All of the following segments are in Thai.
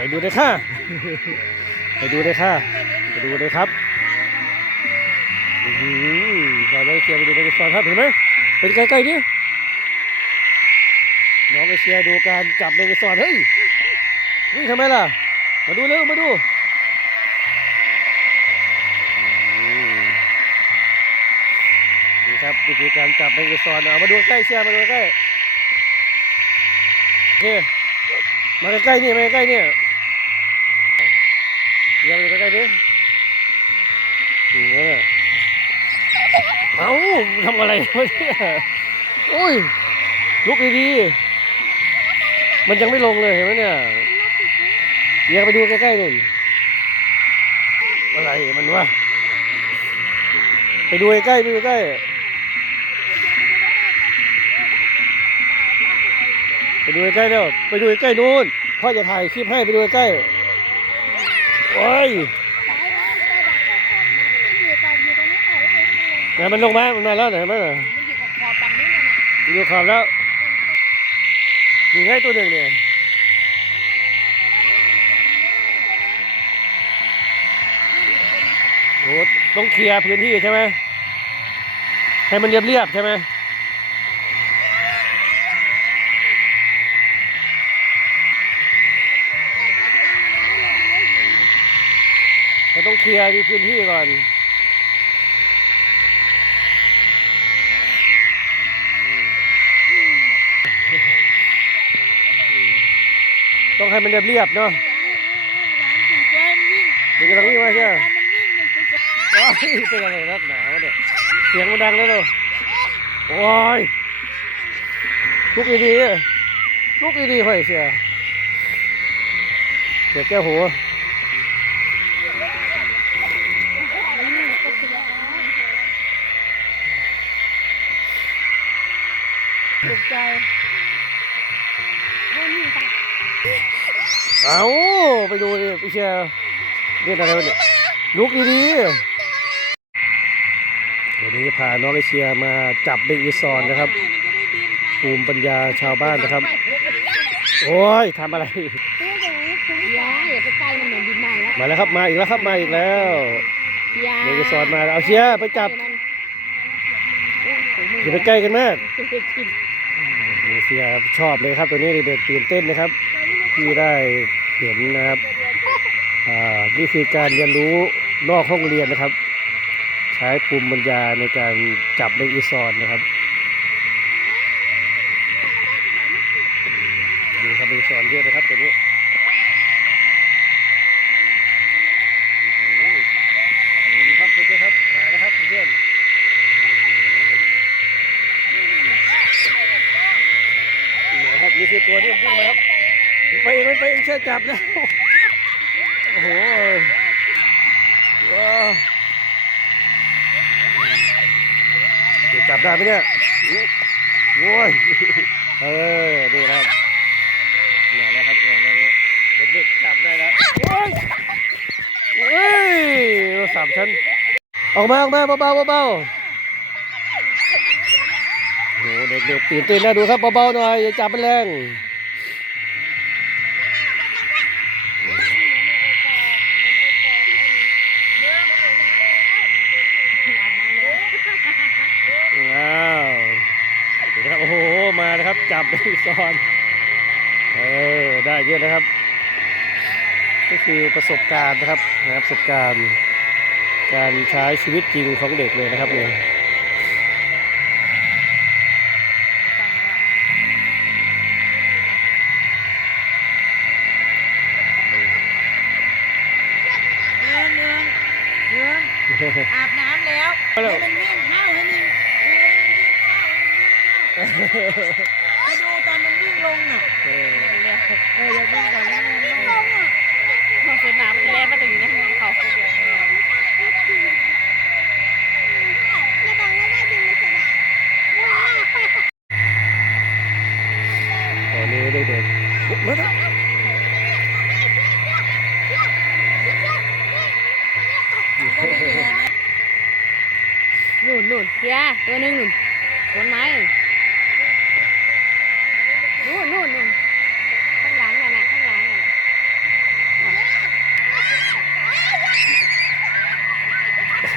ไปดูเลยค่ะ ไปดูเลยค่ะ ไปดูเลยครับอือหือพาน้องเชียร์ไปดูในซอนครับเห็นไหมเป็นใกล้ๆดิน้องเอเชียร์ดูการจับในซอนเฮ้ยนี่ทำไมล่ะ มาดูเร็วมาดูอืมนี่ครับวิธีการจับในซอนเอามาดูใกล้เชียร์มาดูใกล้โอเคมาใกล้ๆนี่มาใกล้ๆนี่ เดี๋ยวมาดูใกล้ๆดิอืมนั่นน่ะเอ้าทำอะไรวะเนี่ยโอ้ย ลุกดีๆ มันยังไม่ลงเลยเห็นไหมเนี่ยเดี๋ยวไปดูใกล้ๆนู่นอะไรมันวะ ไปดูใกล้ๆไปดูใกล้ไปดูใกล้ๆเร็วไปดูใกล้นู่นพ่อจะถ่ายคลิปให้ไปดูใกล้ โอ้ยไหนมันลงมามันมาแล้วไหนมันอะไปดูขอบแล้วมีไงตัวหนึ่งเนี่ยโอ้ต้องเคลียร์พื้นที่ใช่ไหมให้มันเรียบๆใช่ไหม เคลียร์ที่พื้นที่ก่อนต้องให้มันเรียบๆเนาะเดี๋ยวจะต้องวิ่งมาใช่ไหมโอ้ยเป็นอะไรนักหนาวะเนี่ยเสียงมันดังแล้วเนอะโอ้ยลุกอีดีลุกดีๆค่อยเสียเสียแก้วหูถูกใจว่านี่ตา เอาไปดูดิพี่เชียร์เล่นอะไรวะเนี่ยลุกดีๆวันนี้พาน้องไอเชียร์มาจับเบงอีซอนนะครับภูมิปัญญาชาวบ้านนะครับ โอ้ยทำอะไรยาอย่าไปใกล้มันเหมือนดินใหม่แล้วมาแล้วครับมาอีกแล้วครับมาอีกแล้วยาเบงอีซอนมาเอาเชียร์ไปจับอย่าไปใกล้กันมากเอเชียชอบเลยครับตัวนี้เด็กๆตื่นเต้นนะครับ ที่ได้เห็นนะครับอ่านี่คือการเรียนรู้นอกห้องเรียนนะครับ ใช้ภูมิปัญญาในการจับในอีซอนนะครับดูครับอีซอนเยอะนะครับตัวนี้โอ้โหดูครับเพื่อนๆครับนะครับเพื่อนนะครับนี่คือตัวที่วิ่งมาครับ ไปเองมันไปเองเชื่อจับแล้วโอ้โหว้าวเดี๋ยวจับได้ไหมเนี่ยโว้ยเออนี่นะครับมาแล้วครับมาแล้วเนี่ยเด็กๆจับได้แล้วโอ้ยโอ้ยสามชั้นออกมาออกมาเบาๆเบาๆโอ้โหเด็กๆตื่นเต้นนะดูครับเบาๆหน่อยอย่าจับมันแรงว้าวเดี๋ยวนะครับโอ้โหมานะครับ จับ ได้ซ้อน เออ ได้เยอะนะครับ ก็คือประสบการณ์นะครับนะครับประสบการณ์ การใช้ชีวิตจริงของเด็กเลยนะครับเนี่ยเนืองเนืองเนืองอาบน้ำแล้วไปแล้วให้มันวิ่งเข้าให้มันดูให้มันวิ่งเข้าให้มันวิ่งเข้า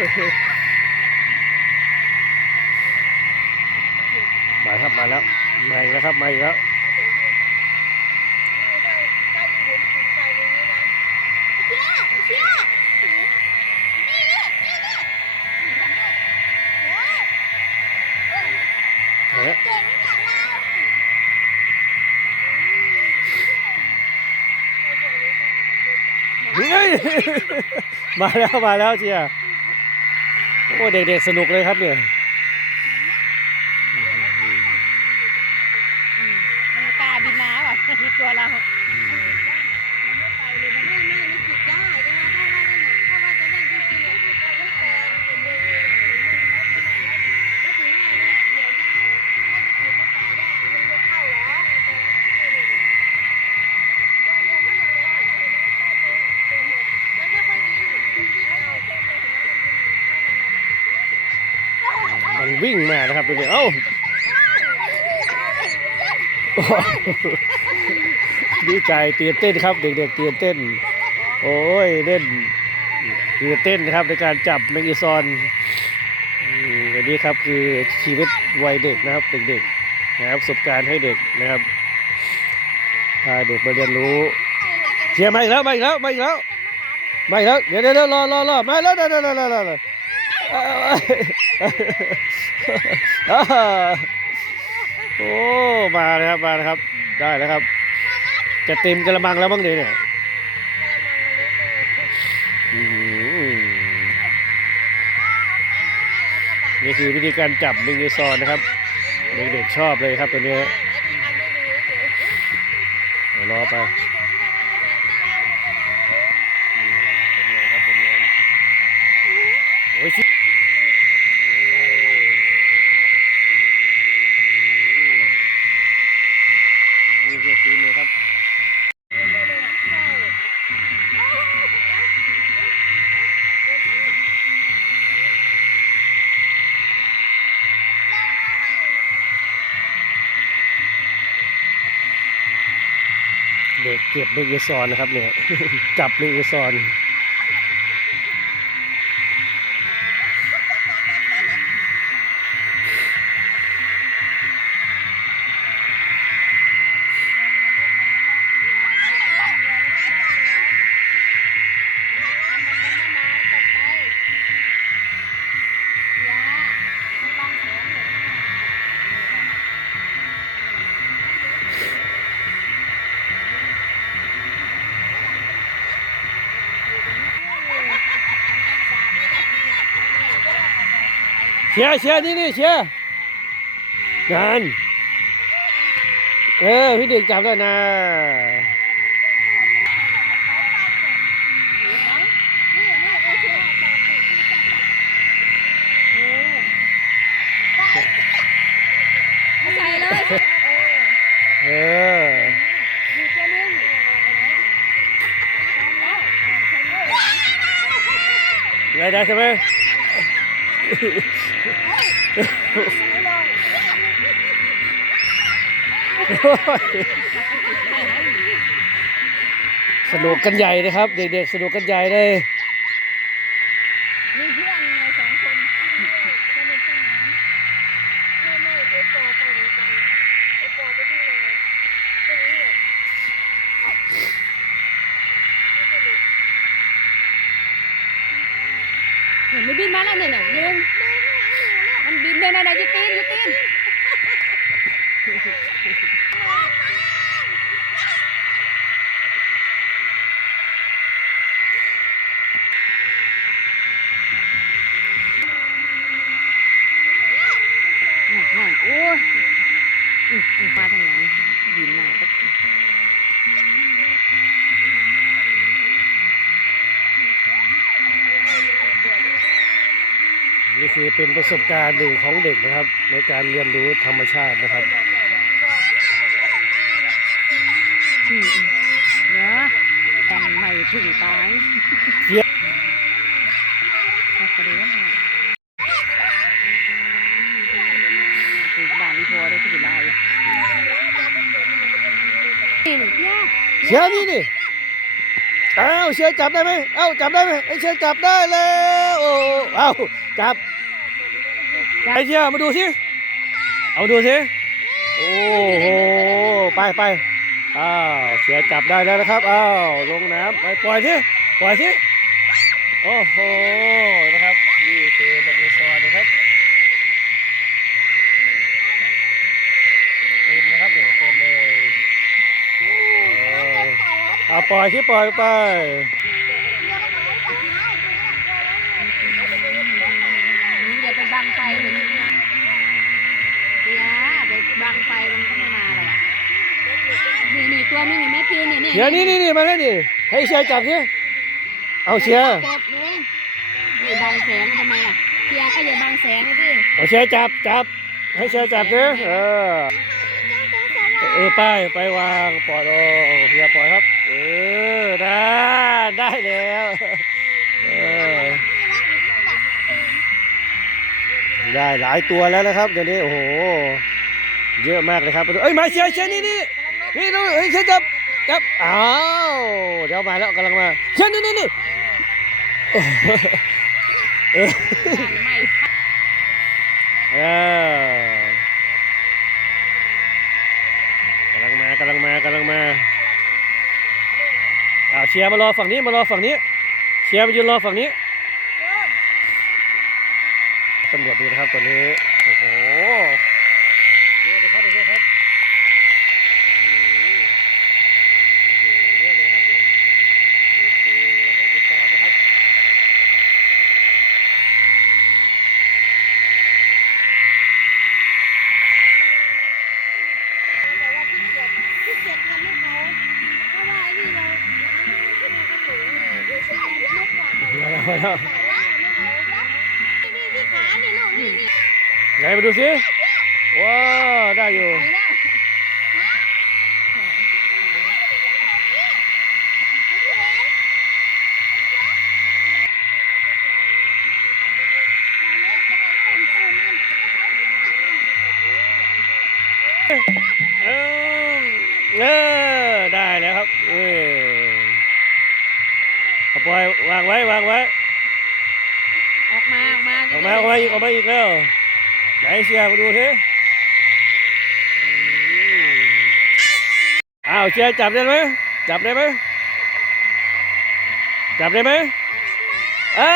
มาครับมาแล้วมาอีกแล้วครับมาอีกแล้วเฮ้ยมาแล้วมาแล้วเจีย โอ้เด็กๆสนุกเลยครับเนี่ย อืมมันกล้าบินมาว่ะมีตัวเรา ไม่ไม่นี่ติดได้แต่ว่าถ้าว่านั่นน่ะถ้าว่าจะนั่นจริงๆอะถ้าเขาไม่แปลงเป็นเรื่องแล้วถึงว่าเนี่ยเดี๋ยวได้ถ้าจะถือว่าตายได้มันไม่เข้าหรอตัวเดียวเท่านั้นเลยมันไม่ค่อยมีที่เอาเต็มเลยเห็นไหมมันบิ นะครับตัวนี้เอ้าดีใจตื่นเต้นครับ เด็กๆตื่นเต้น โอ้ยเล่นตื่นเต้นนะครับในการจับแมงอีซอนอันนี้ครับคือชีวิตวัยเด็กนะครับ เด็กๆนะครับประสบการณ์ให้เด็กนะครับพาเด็กมาเรียนรู้เชียร์มาอีกแล้วมาอีกแล้วมาอีกแล้วมาอีกแล้วเดี๋ยวเดี๋ยวเดี๋ยวรอรอรอมาแล้วเดี๋ยวเดี๋ยวเดี๋ยว โอ้มาเลยครับมาเลยครับ ได้แล้วครับ จะเต็มกระมังแล้วบ้างเนี่ยเนี่ยนี่คือวิธีการจับมิงซอนนะครับ เด็กๆชอบเลยครับตัวนี้รอไปอืมเป็นไงครับเป็นไงโอ้ยชินี่คือฝีมือครับ เก็บในเอซอนนะครับเนี่ยจับเอซอน ชียร์เชียร์นี่นี่เชียร์งานเออพี่เด็กจับได้นะใส่เลย เออได้ได้ใช่ไหม สนุกกันใหญ่นะครับ เด็กๆสนุกกันใหญ่เลย มีเพื่อนไงสองคนสนุกสนาน ไม่ไม่ไอ้ปอไปนี้ไปไอ้ปอไปที่นาตรงนี้เนี่ยไม่สนุก เห็นมันบินมาแล้วเนี่ยเนี่ยลุงมันบินเลยนะนะยุตีนยุตีนห่อนโอ้ยอื้ออื้อมาทางหลังบินมาตะ นี่ คือเป็นประสบการณ์หนึ่งของเด็กนะครับ ในการเรียนรู้ธรรมชาตินะครับอืมอืมเนาะแต่งใหม่ถึงตายเยี่ยมแต่ก็ได้ว่าถึงบ้านอีพอได้ที่ลายนี่เพี้ยเชียร์นี่ดิอ้าวเชียร์จับได้ไหมเอ้าจับได้ไหมไอ้เชียร์จับได้แล้ว โอ้เอ้าจับ ไอ้เชียร์มาดูสิเอามาดูสิโอ้โหไปไปอ้าวเสียจับได้แล้วนะครับอ้าวลงน้ำไปปล่อยที่ปล่อยที่โอ้โหนะครับนี่คือแบดมินตันนะครับเต็มนะครับเดี๋ยวเต็มเลยโอ้ยเอาปล่อยที่ปล่อยไป อย่าไปบังไฟเลยเสียไปบังไฟมันก็ไม่มาหรอกอะนี่นี่ตัวนึงเห็นไหมปีนนี่นี่เชียร์นี่นี่นี่มาแล้วนี่ให้เชียร์จับสิเอาเชียร์กบเลยนี่บังแสงทำไมล่ะเสียก็อย่าบังแสงสิเอาเชียร์จับจับ ให้เชียร์จับสิเออเออไปไปวางปล่อยลงเพียปล่อยครับ เออได้ได้แล้วเออได้หลายตัวแล้วนะครับเดี๋ยวนี้โอ้โห เยอะมากเลยครับเอ้ยมาเชียร์เชียร์นี่นี่นี่ดูเฮ้ยเชียร์จับจับอ้าวเดี๋ยวมาแล้วกำลังมาเชียร์นี่นี่นี่เออบ้านไม่พักเออกำลังมากำลังมากำลังมาอ่าเชียร์มารอฝั่งนี้มารอฝั่งนี้เชียร์มายืนรอฝั่งนี้ตำรวจดูนะครับตอนนี้โอ้โหเยอะเลยครับเยอะครับอื้อหือโอ้โหเยอะเลยครับเนี่ยนี่คือเบจิซอนนะครับ ที่เก็บเงินให้เขาเพราะว่าไอ้นี่เราร้านที่เราก็สูงที่เชื่อเยอะก ว่ามาแล้วมาแล้วนี่ที่ขาเนี่ยลูกนี่นี่ไหนมาดูสิว้าวได้อยู่ เออได้แล้วครับเออ ปล่อยวางไว้วางไว้ออกมาออกมาออกมาออกมาอีกออกมาอีกแล้วไหนเชียร์มาดูสิอืมอ้าวเชียร์จับได้ไหมจับได้ไหมจับได้ไหมอ้า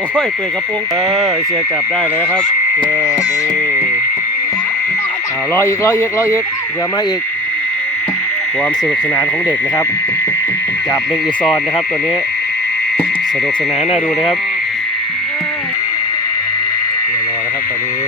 โอ้ยเปิดกระโปรงเออเชียร์จับได้เลยครับเออนี่อ่ารออีกรออีกรออีกเดี๋ยวมาอีกความสนุกสนานของเด็กนะครับ จับเมงอีซอนนะครับตัวนี้สนุกสนานน่าดูนะครับเดี๋ยวรอนะครับตอนนี้